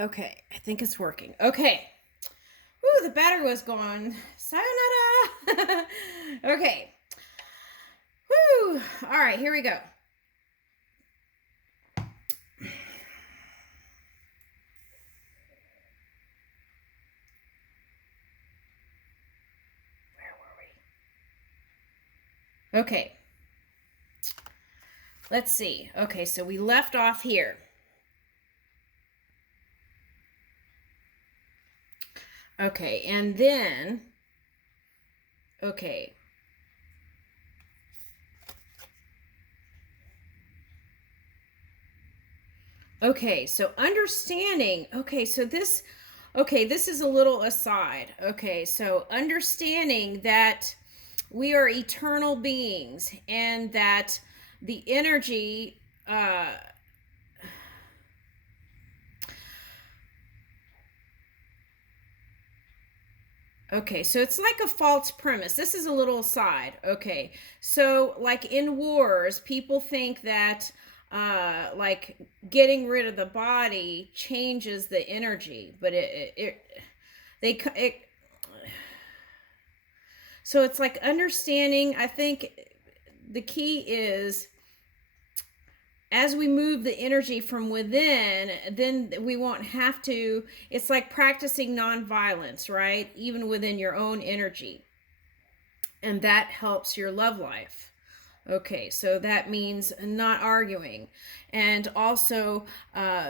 Okay, I think it's working. Okay. Ooh, the battery was gone. Sayonara. Okay. Woo. All right, here we go. Where were we? Okay. Let's see. Okay, so we left off here. Okay, and then, okay. Okay, so understanding. Okay, this is a little aside. Okay, so understanding that we are eternal beings and that the energy, okay, so it's like a false premise. This is a little aside. Okay, so like in wars, people think that like getting rid of the body changes the energy, but it so it's like understanding. I think the key is as we move the energy from within, then we won't have to. It's like practicing nonviolence, right? Even within your own energy. And that helps your love life. Okay, so that means not arguing and also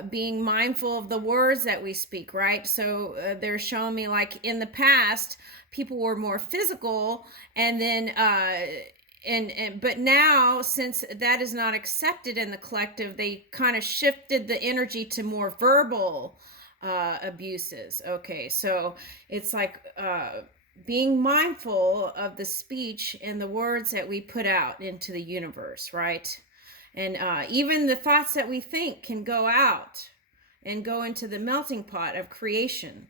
being mindful of the words that we speak, right? So they're showing me like in the past, people were more physical and then and but now since that is not accepted in the collective, they kind of shifted the energy to more verbal abuses. Okay, so it's like being mindful of the speech and the words that we put out into the universe, right? And even the thoughts that we think can go out and go into the melting pot of creation.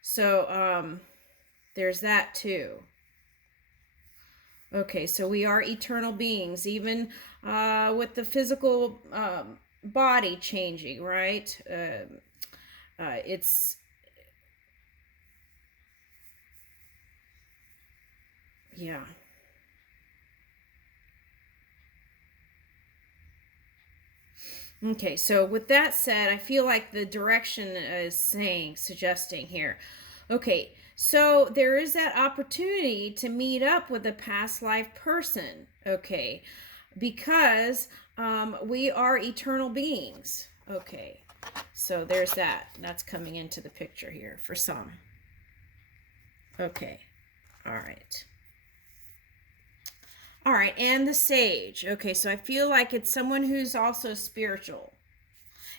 So there's that too. Okay, so we are eternal beings, even with the physical body changing, right? It's, yeah. Okay, so with that said, I feel like the direction is suggesting here. Okay, so there is that opportunity to meet up with a past life person. Okay, because we are eternal beings. Okay, so there's that. That's coming into the picture here for some. Okay, all right. All right, and the sage. Okay, so I feel like it's someone who's also spiritual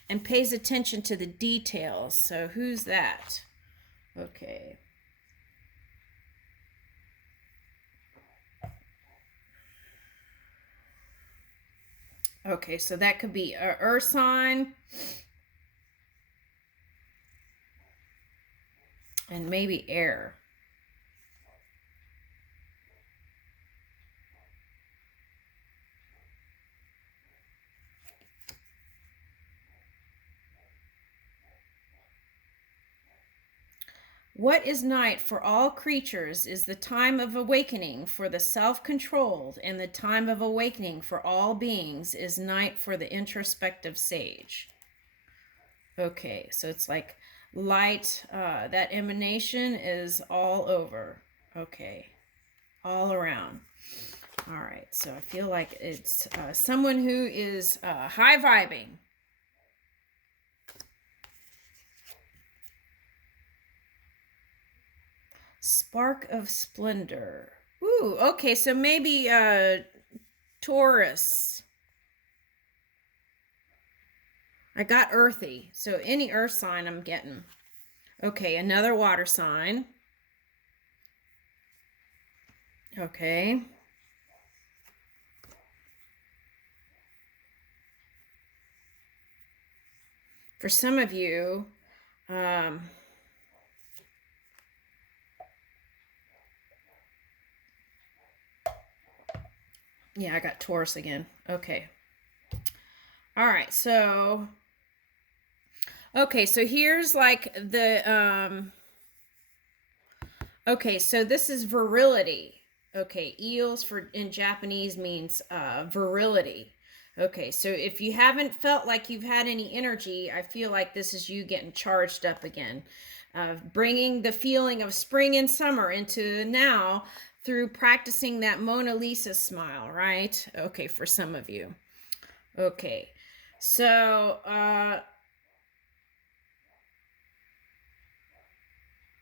and pays attention to the details. So who's that? Okay. Okay, so that could be a earth sign and maybe air. What is night for all creatures is the time of awakening for the self-controlled, and the time of awakening for all beings is night for the introspective sage. Okay, so it's like light, that emanation is all over. Okay, all around. All right, so I feel like it's someone who is high vibing. Spark of splendor. Ooh, okay, so maybe Taurus. I got earthy, so any earth sign I'm getting. Okay, another water sign. Okay. For some of you, yeah, I got Taurus again. Okay. All right, so Okay, so here's like okay, so this is virility. Okay, eels for in Japanese means virility. Okay, so if you haven't felt like you've had any energy, I feel like this is you getting charged up again. Bringing the feeling of spring and summer into now through practicing that Mona Lisa smile, right? Okay, for some of you. Okay, so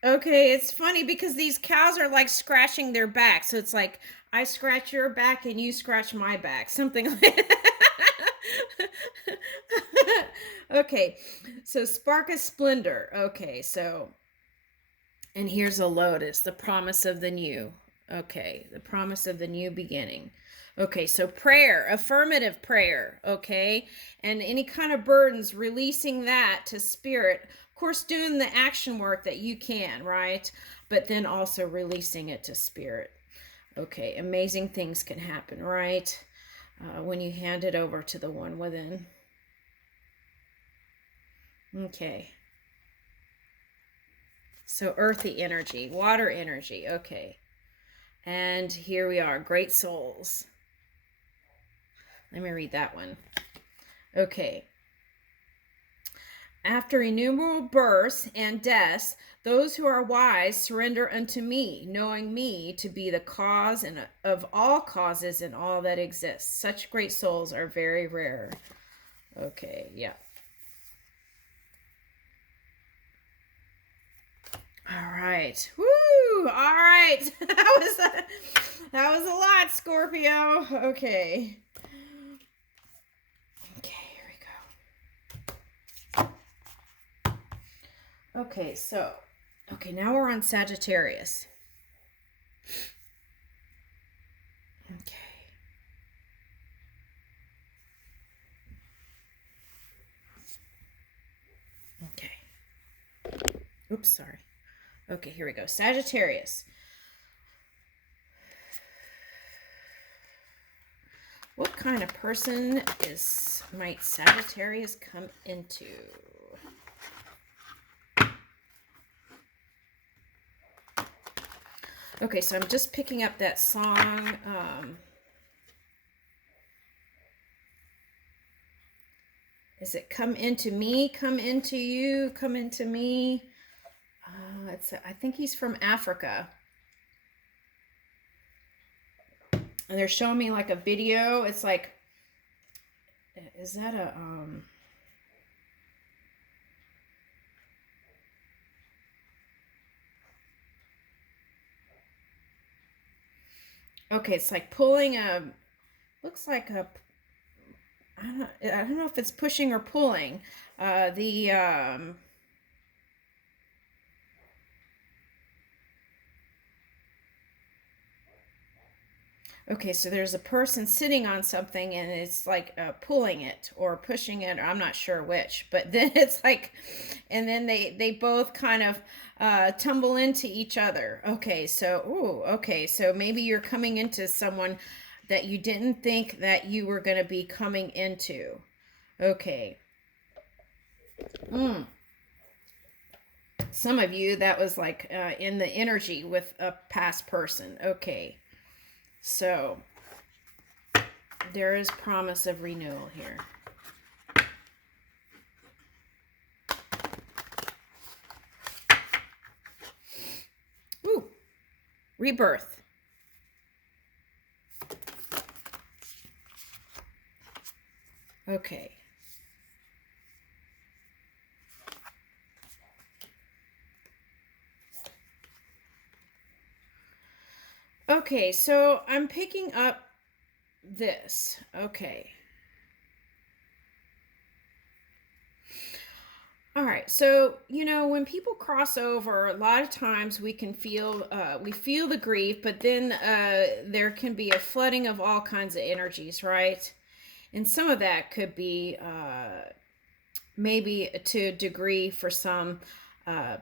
okay, it's funny because these cows are like scratching their back. So it's like I scratch your back and you scratch my back. Something like that. Okay. So spark of splendor. Okay, so and here's a lotus, the promise of the new. Okay, the promise of the new beginning. Okay, so prayer, affirmative prayer, okay? And any kind of burdens, releasing that to spirit. Of course, doing the action work that you can, right? But then also releasing it to spirit. Okay, amazing things can happen, right? When you hand it over to the one within. Okay. So earthy energy, water energy, okay. And here we are, great souls. Let me read that one. Okay. After innumerable births and deaths, those who are wise surrender unto me, knowing me to be the cause and of all causes and all that exists. Such great souls are very rare. Okay, yeah. All right. Woo! All right. That was a lot, Scorpio. Okay. Okay, here we go. Okay, so now we're on Sagittarius. Okay. Okay. Oops, sorry. Okay, here we go. Sagittarius. What kind of person might Sagittarius come into? Okay, so I'm just picking up that song. Is it come into me, come into you, come into me? I think he's from Africa. And they're showing me like a video. It's like, is that a okay, it's like pulling a, looks like a, I don't know if it's pushing or pulling. The okay, so there's a person sitting on something and it's like pulling it or pushing it, or I'm not sure which, but then it's like, and then they both kind of tumble into each other. Okay, so okay, so maybe you're coming into someone that you didn't think that you were going to be coming into. Okay. Some of you, that was like in the energy with a past person. Okay. So there is promise of renewal here. Ooh, rebirth. Okay. Okay, so I'm picking up this. Okay. All right, so when people cross over, a lot of times we can feel we feel the grief, but then there can be a flooding of all kinds of energies, right? And some of that could be maybe to a degree for some,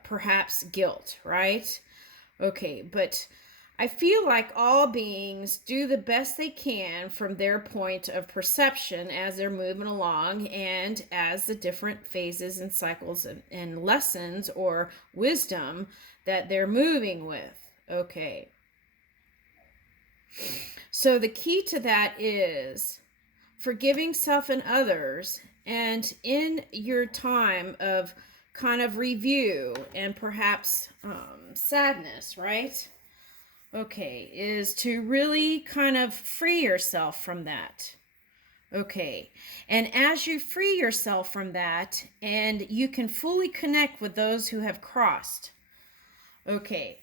perhaps guilt, right? Okay, but I feel like all beings do the best they can from their point of perception as they're moving along and as the different phases and cycles and lessons or wisdom that they're moving with. Okay. So the key to that is forgiving self and others, and in your time of kind of review and perhaps sadness, right? Okay, is to really kind of free yourself from that. Okay, and as you free yourself from that, and you can fully connect with those who have crossed. Okay,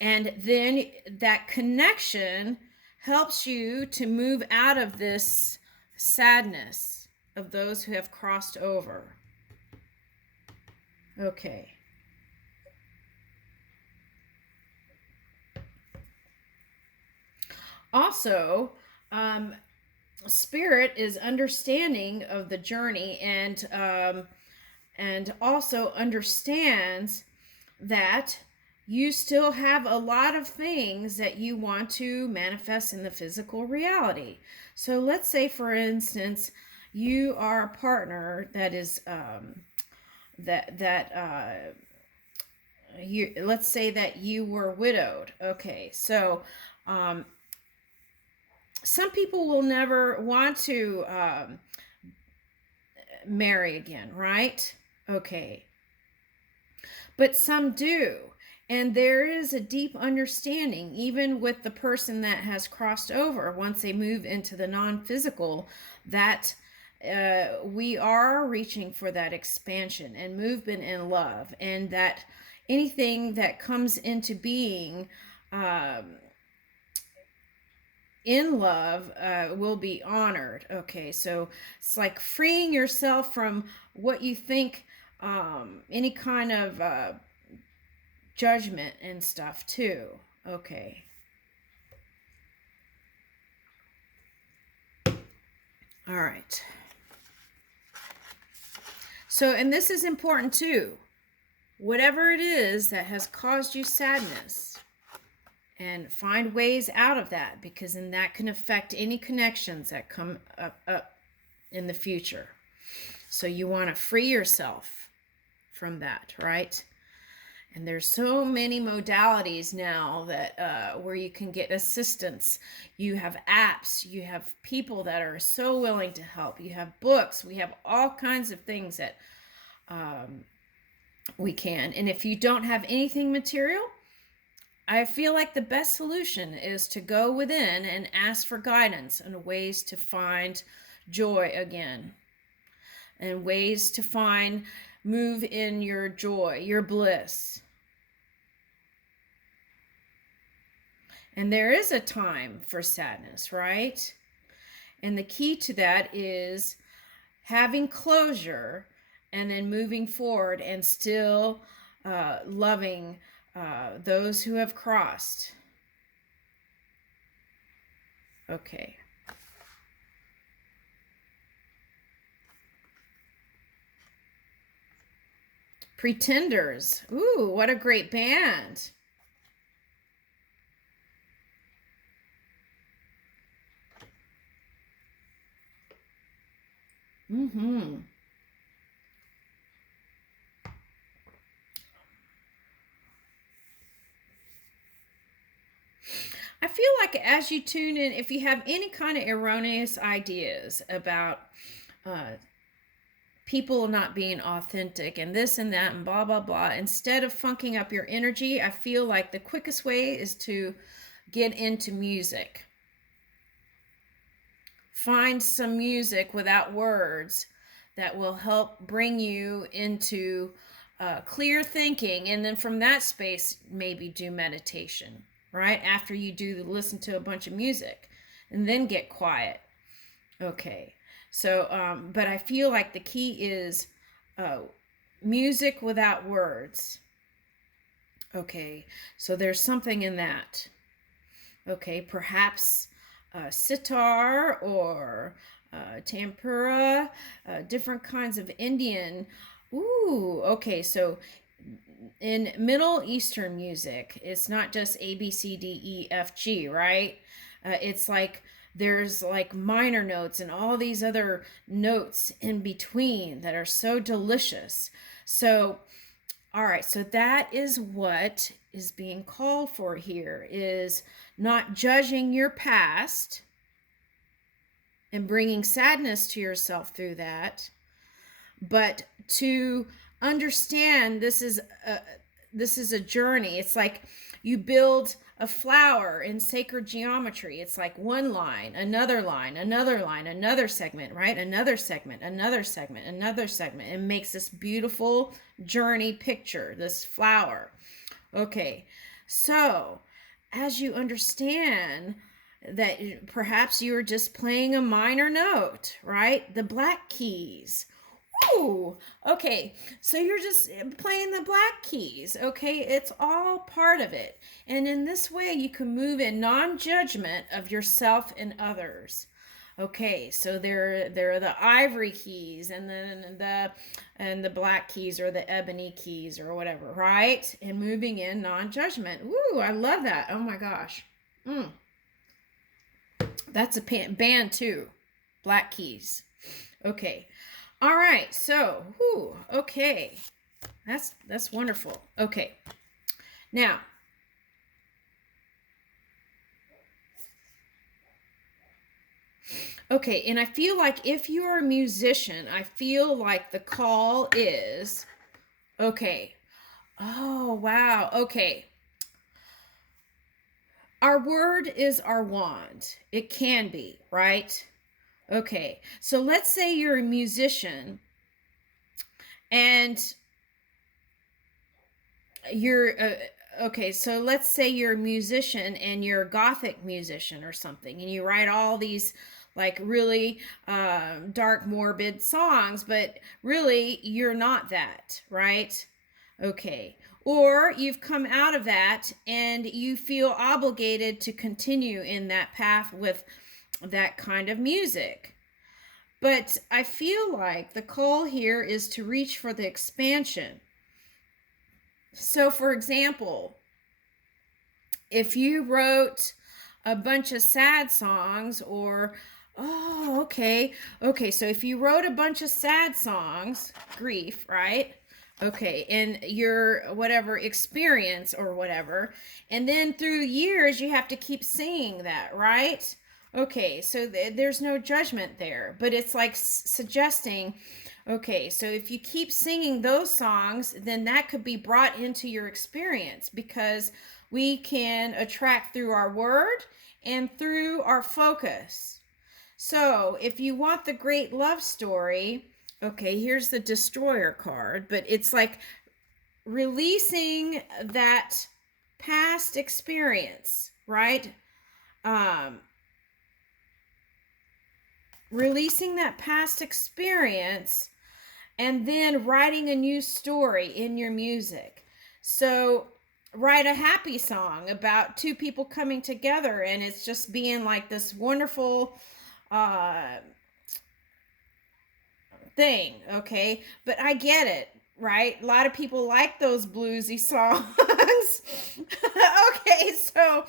and then that connection helps you to move out of this sadness of those who have crossed over. Okay. Also, spirit is understanding of the journey, and also understands that you still have a lot of things that you want to manifest in the physical reality. So let's say, for instance, you are a partner that is let's say that you were widowed. Okay, so some people will never want to marry again, right? Okay. But some do. And there is a deep understanding, even with the person that has crossed over, once they move into the non-physical, that we are reaching for that expansion and movement in love, and that anything that comes into being in love will be honored. Okay, so it's like freeing yourself from what you think, any kind of judgment and stuff too. Okay. All right. So, and this is important too. Whatever it is that has caused you sadness, and find ways out of that, because then that can affect any connections that come up in the future. So you want to free yourself from that, right? And there's so many modalities now that where you can get assistance. You have apps, you have people that are so willing to help, you have books, we have all kinds of things that we can. And if you don't have anything material, I feel like the best solution is to go within and ask for guidance and ways to find joy again, and ways to move in your joy, your bliss. And there is a time for sadness, right? And the key to that is having closure and then moving forward and still loving those who have crossed. Okay. Pretenders. Ooh, what a great band. Mm-hmm. I feel like as you tune in, if you have any kind of erroneous ideas about people not being authentic and this and that and blah, blah, blah, instead of funking up your energy, I feel like the quickest way is to get into music. Find some music without words that will help bring you into clear thinking, and then from that space, maybe do meditation. Right after you listen to a bunch of music, and then get quiet. Okay, so but I feel like the key is music without words. Okay, so there's something in that. Okay, perhaps sitar or tempura, different kinds of Indian. Ooh, okay, so in Middle Eastern music, it's not just A, B, C, D, E, F, G, right? It's like there's like minor notes and all these other notes in between that are so delicious. So, all right, so that is what is being called for here, is not judging your past and bringing sadness to yourself through that, but to understand this is a journey. It's like you build a flower in sacred geometry. It's like one line, another line, another line, another segment, right? Another segment, another segment, another segment. It makes this beautiful journey picture, this flower. Okay, so as you understand that perhaps you were just playing a minor note, right? The black keys. Ooh, okay. So you're just playing the black keys, okay? It's all part of it. And in this way, you can move in non-judgment of yourself and others. Okay, so there are the ivory keys, and then the black keys, or the ebony keys, or whatever, right? And moving in non-judgment. Ooh, I love that. Oh my gosh. That's a band too. Black keys. Okay. All right. So, okay. That's wonderful. Okay. Now, okay, and I feel like if you're a musician, I feel like the call is, okay. Oh, wow. Okay. Our word is our wand. It can be, right? Okay, so let's say you're a musician and you're okay, so let's say you're a musician and you're a gothic musician or something, and you write all these like really dark, morbid songs, but really you're not that, right? Okay. Or you've come out of that and you feel obligated to continue in that path with that kind of music. But I feel like the call here is to reach for the expansion. So, for example, if you wrote a bunch of sad songs, or, oh, okay, so if you wrote a bunch of sad songs, grief, right? Okay, and your whatever experience or whatever, and then through years you have to keep singing that, right? Okay, so there's no judgment there, but it's like suggesting, okay, so if you keep singing those songs, then that could be brought into your experience, because we can attract through our word and through our focus. So if you want the great love story, okay, here's the destroyer card, but it's like releasing that past experience, right? Releasing that past experience and then writing a new story in your music. So write a happy song about two people coming together, and it's just being like this wonderful thing, okay? But I get it, right? A lot of people like those bluesy songs. Okay, so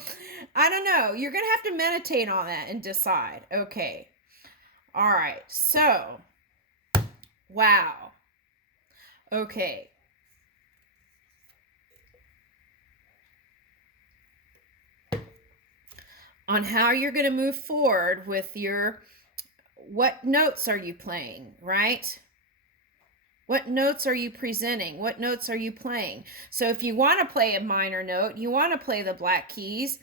I don't know. You're going to have to meditate on that and decide. Okay. All right. So, wow. Okay. On how you're going to move forward with your, what notes are you playing, right? What notes are you presenting? What notes are you playing? So if you want to play a minor note, you want to play the black keys,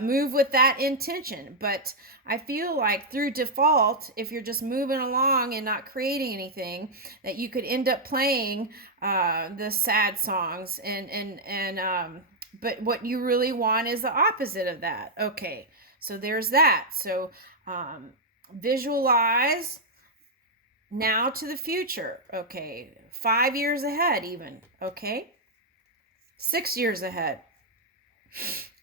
move with that intention. But I feel like through default, if you're just moving along and not creating anything, that you could end up playing the sad songs, but what you really want is the opposite of that. Okay, so there's that. So visualize now to the future. Okay, 5 years ahead even. Okay, 6 years ahead.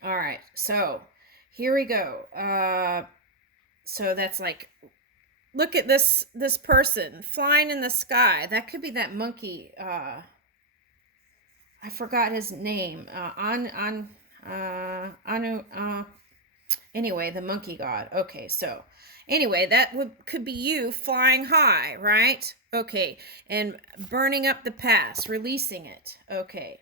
All right, so here we go. So that's like, look at this person flying in the sky. That could be that monkey. I forgot his name. Anu. Anyway, the monkey god. Okay, so anyway, that could be you flying high, right? Okay, and burning up the past, releasing it. Okay,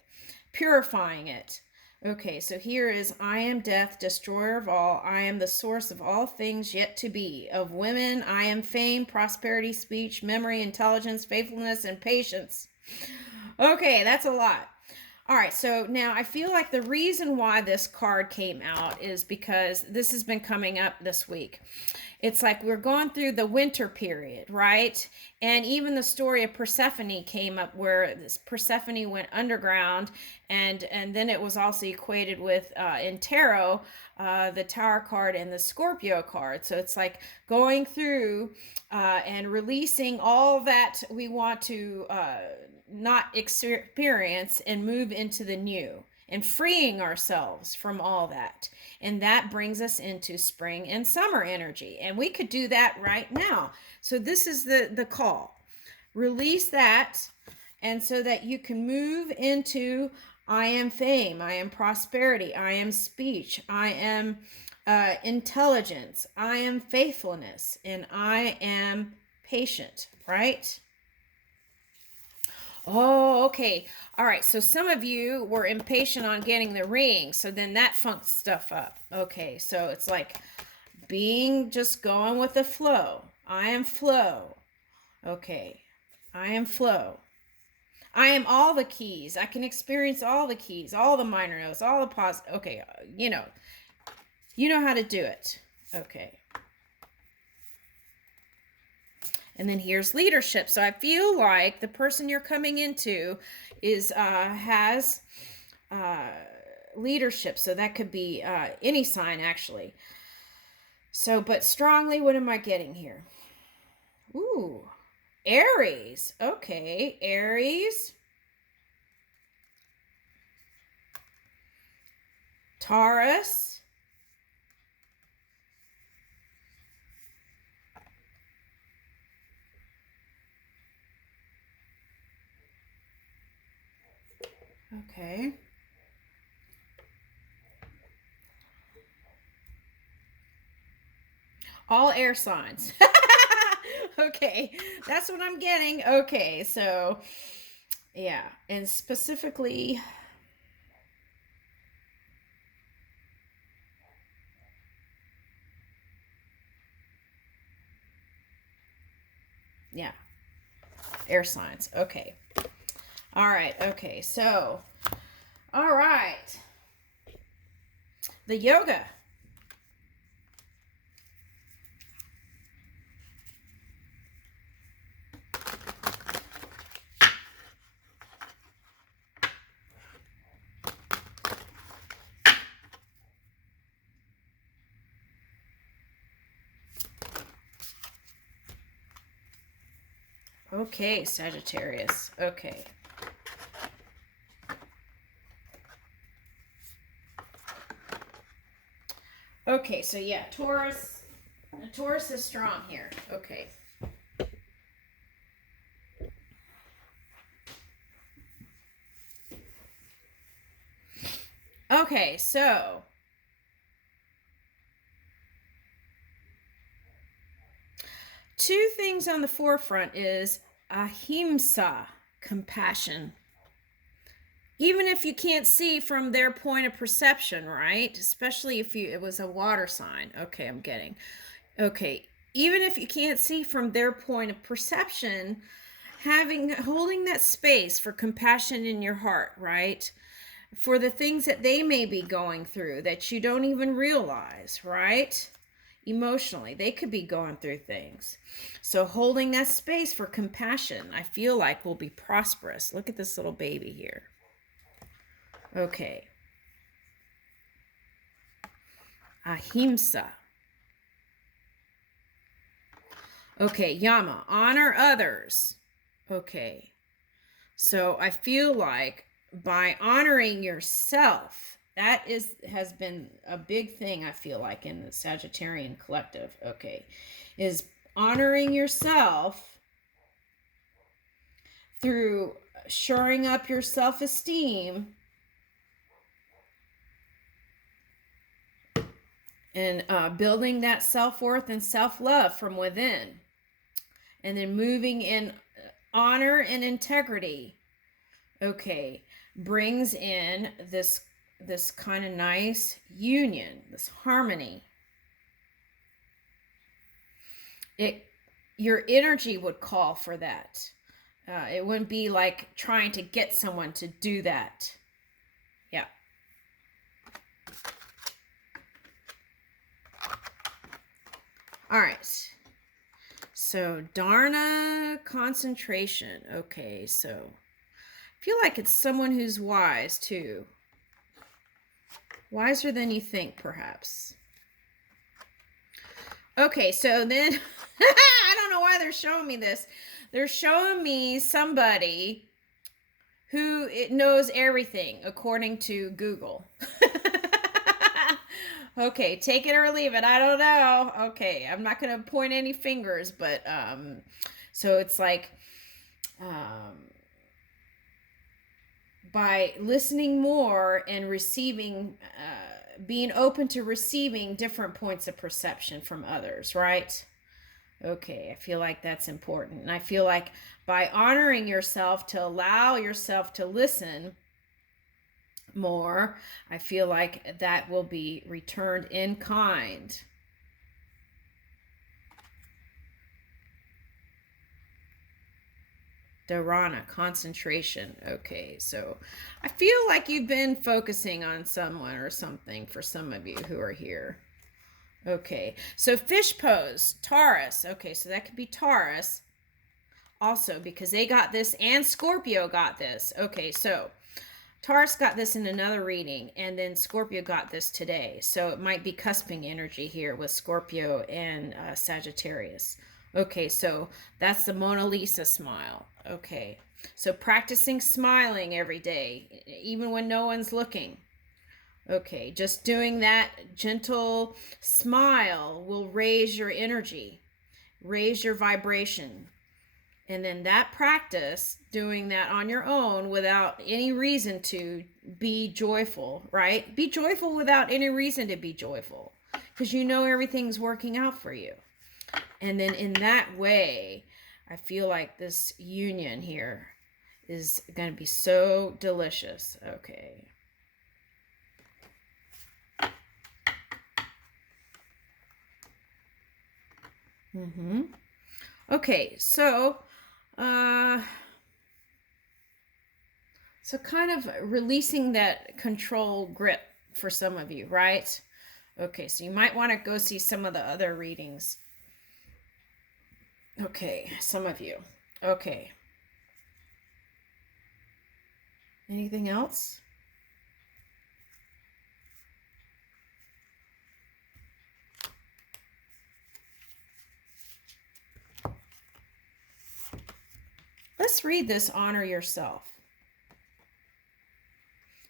purifying it. Okay, so here is I am death, destroyer of all. I am the source of all things yet to be. Of women, I am fame, prosperity, speech, memory, intelligence, faithfulness, and patience. Okay, that's a lot. All right, so now I feel like the reason why this card came out is because this has been coming up this week. It's like we're going through the winter period, right? And even the story of Persephone came up, where this Persephone went underground, and then it was also equated with in tarot, the Tower card and the Scorpio card. So it's like going through and releasing all that we want to not experience and move into the new, and freeing ourselves from all that. And that brings us into spring and summer energy. And we could do that right now. So this is the call. Release that, and so that you can move into I am fame, I am prosperity, I am speech, I am intelligence, I am faithfulness, and I am patient, right? Oh, okay. All right. So some of you were impatient on getting the ring. So then that funked stuff up. Okay. So it's like just going with the flow. I am flow. Okay. I am flow. I am all the keys. I can experience all the keys, all the minor notes, all the positive. Okay. You know how to do it. Okay. And then here's leadership. So I feel like the person you're coming into has leadership. So that could be any sign, actually. So, but strongly, what am I getting here? Ooh, Aries. Okay, Aries. Taurus. Okay. All air signs. Okay, that's what I'm getting. Okay, so yeah, and specifically, yeah, air signs. Okay. All right. Okay. So, all right. The yoga. Okay, Sagittarius. Okay. Okay, so yeah, Taurus. Taurus is strong here. Okay. Okay, so two things on the forefront is ahimsa, compassion. Even if you can't see from their point of perception, right? Especially if it was a water sign. Okay, I'm getting. Okay, even if you can't see from their point of perception, holding that space for compassion in your heart, right? For the things that they may be going through that you don't even realize, right? Emotionally, they could be going through things. So holding that space for compassion, I feel like, will be prosperous. Look at this little baby here. Okay. Ahimsa. Okay, Yama, honor others. Okay. So I feel like by honoring yourself, that has been a big thing, I feel like, in the Sagittarian collective. Okay. Is honoring yourself through shoring up your self-esteem and building that self-worth and self-love from within, and then moving in honor and integrity, okay, brings in this kind of nice union, this harmony. Your energy would call for that. It wouldn't be like trying to get someone to do that. Yeah. All right. So Dharna concentration. Okay, so I feel like it's someone who's wise too. Wiser than you think, perhaps. Okay, so then I don't know why they're showing me this. They're showing me somebody who knows everything according to Google. Okay, take it or leave it. I don't know. Okay, I'm not going to point any fingers, but so it's like by listening more and receiving, being open to receiving different points of perception from others, right? Okay, I feel like that's important. And I feel like by honoring yourself to allow yourself to listen more, I feel like that will be returned in kind. Dharana, concentration. Okay, so I feel like you've been focusing on someone or something for some of you who are here. Okay, so fish pose, Taurus. Okay, so that could be Taurus also, because they got this and Scorpio got this. Okay, so Taurus got this in another reading, and then Scorpio got this today. So it might be cusping energy here with Scorpio and Sagittarius. Okay, so that's the Mona Lisa smile. Okay, so practicing smiling every day, even when no one's looking. Okay, just doing that gentle smile will raise your energy, raise your vibration. And then that practice, doing that on your own without any reason to be joyful, right? Be joyful without any reason to be joyful, because you know everything's working out for you. And then in that way, I feel like this union here is going to be so delicious. Okay. Okay, so kind of releasing that control grip for some of you, right? Okay, so you might want to go see some of the other readings. Okay, some of you. Okay. Anything else? Let's read this. Honor yourself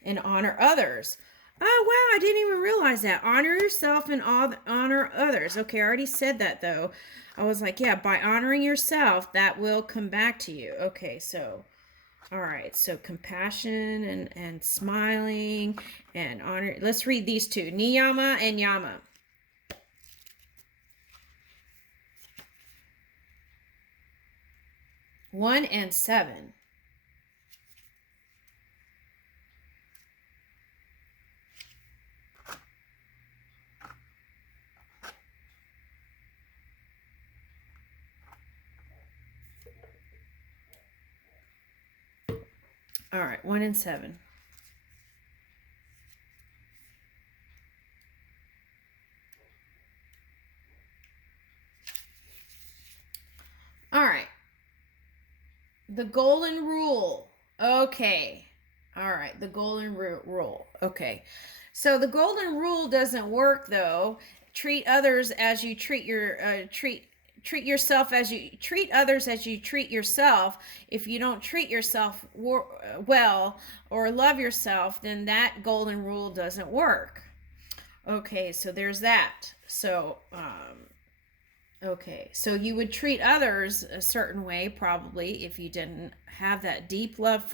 and honor others. Oh, wow, I didn't even realize that. Honor yourself and honor others. Okay, I already said that, though. I was like, yeah, by honoring yourself, that will come back to you. Okay, so, all right, so compassion and smiling and honor. Let's read these two, Niyama and Yama. One and seven. All right, 1 and 7. All right. The golden rule. Okay. All right, the golden rule. Okay. So the golden rule doesn't work though. Treat others as you treat yourself as you treat others as you treat yourself. If you don't treat yourself well or love yourself, then that golden rule doesn't work. Okay, so there's that. So Okay, so you would treat others a certain way probably if you didn't have that deep love